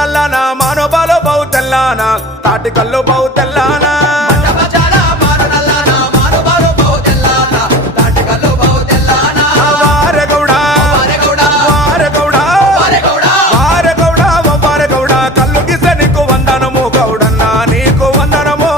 మారునల్లానా మానోబాలో బౌ తెల్లానా తాటి కల్లు బౌ తెల్లానా కల్లు గిసె నీకు వందనము గౌడన్నా నీకు వందనము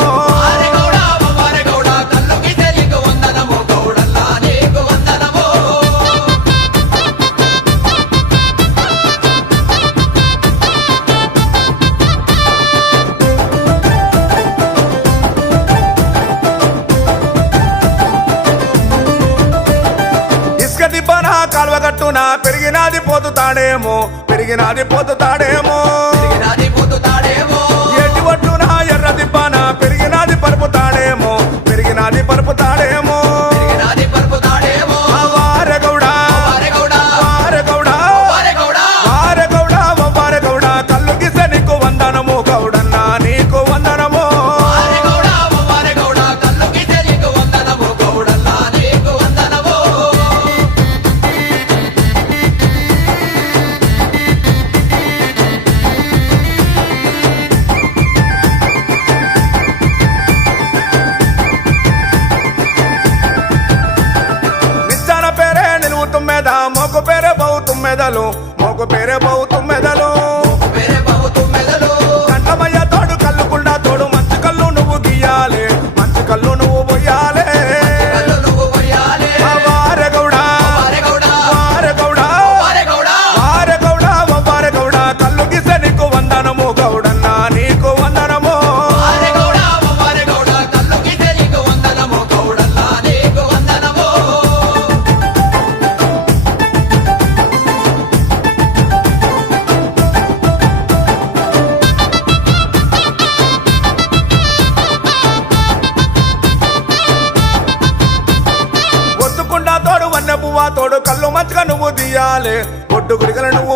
కాల్వగట్టున పెరిగినాది పోతుతాడేమో ఎట్టి ఒడ్డున ఎర్ర దిబ్బన పెరిగినాది పరుపుతాడేమో వారెగౌడ కల్లు గిసె నీకు వందనము గౌడన్నా నీకు వందనము మోకు పేరే బౌతుమ్మెదలు కంటమయ్య తోడు కల్లుకుండా తోడు మంచి కళ్ళు నువ్వు గీయాలి మంచి కళ్ళు నువ్వు పోయాలి వారెగౌడ కల్లు గిసె నీకు వందనము గౌడన్నా నీకు వందనము తోడు కళ్ళు మంచిగా నువ్వు తీయాలి ఒడ్డు గుడిగలు నువ్వు